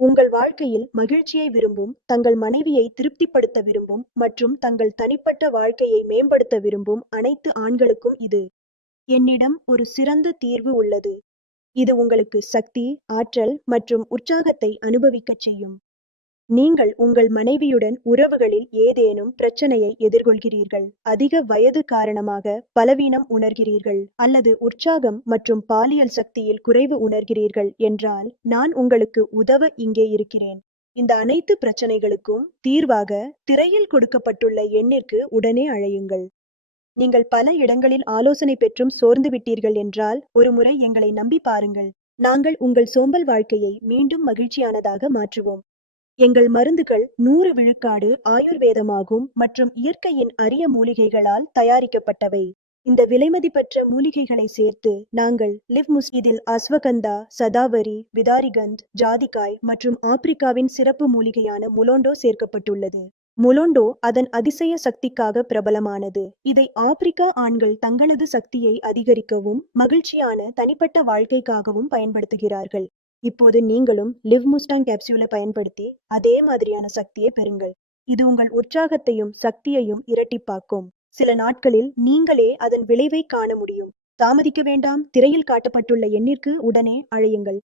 உங்கள் வாழ்க்கையில் மகிழ்ச்சியை விரும்பும், தங்கள் மனைவியை திருப்திப்படுத்த விரும்பும் மற்றும் தங்கள் தனிப்பட்ட வாழ்க்கையை மேம்படுத்த விரும்பும் அனைத்து ஆண்களுக்கும் இது. என்னிடம் ஒரு சிறந்த தீர்வு உள்ளது. இது உங்களுக்கு சக்தி, ஆற்றல் மற்றும் உற்சாகத்தை அனுபவிக்கச் செய்யும். நீங்கள் உங்கள் மனைவியுடன் உறவுகளில் ஏதேனும் பிரச்சனையை எதிர்கொள்கிறீர்கள், அதிக வயது காரணமாக பலவீனம் உணர்கிறீர்கள், அல்லது உற்சாகம் மற்றும் பாலியல் சக்தியில் குறைவு உணர்கிறீர்கள் என்றால், நான் உங்களுக்கு உதவ இங்கே இருக்கிறேன். இந்த அனைத்து பிரச்சனைகளுக்கும் தீர்வாக திரையில் கொடுக்கப்பட்டுள்ள எண்ணிற்கு உடனே அழையுங்கள். நீங்கள் பல இடங்களில் ஆலோசனை பெற்றும் சோர்ந்து விட்டீர்கள் என்றால், ஒருமுறை எங்களை நம்பி பாருங்கள். நாங்கள் உங்கள் சோம்பல் வாழ்க்கையை மீண்டும் மகிழ்ச்சியானதாக மாற்றுவோம். எங்கள் மருந்துகள் 100 விழுக்காடு ஆயுர்வேதமாகும் மற்றும் இயற்கையின் அரிய மூலிகைகளால் தயாரிக்கப்பட்டவை. இந்த விலைமதிப்பற்ற மூலிகைகளை சேர்த்து நாங்கள் இதில் அஸ்வகந்தா, சதாவரி, விதாரிகந்த், ஜாதிக்காய் மற்றும் ஆப்பிரிக்காவின் சிறப்பு மூலிகையான முலோண்டோ சேர்க்கப்பட்டுள்ளது. முலோண்டோ அதன் அதிசய சக்திக்காக பிரபலமானது. இதை ஆப்பிரிக்கா ஆண்கள் தங்களது சக்தியை அதிகரிக்கவும் மகிழ்ச்சியான தனிப்பட்ட வாழ்க்கைக்காகவும் பயன்படுத்துகிறார்கள். இப்போது நீங்களும் லிவ் முஸ்டாங் கேப்சியூலை பயன்படுத்தி அதே மாதிரியான சக்தியை பெறுங்கள். இது உங்கள் உற்சாகத்தையும் சக்தியையும் இரட்டிப்பாக்கும். சில நாட்களில் நீங்களே அதன் விளைவை காண முடியும். தாமதிக்க வேண்டாம். திரையில் காட்டப்பட்டுள்ள எண்ணிற்கு உடனே அழையுங்கள்.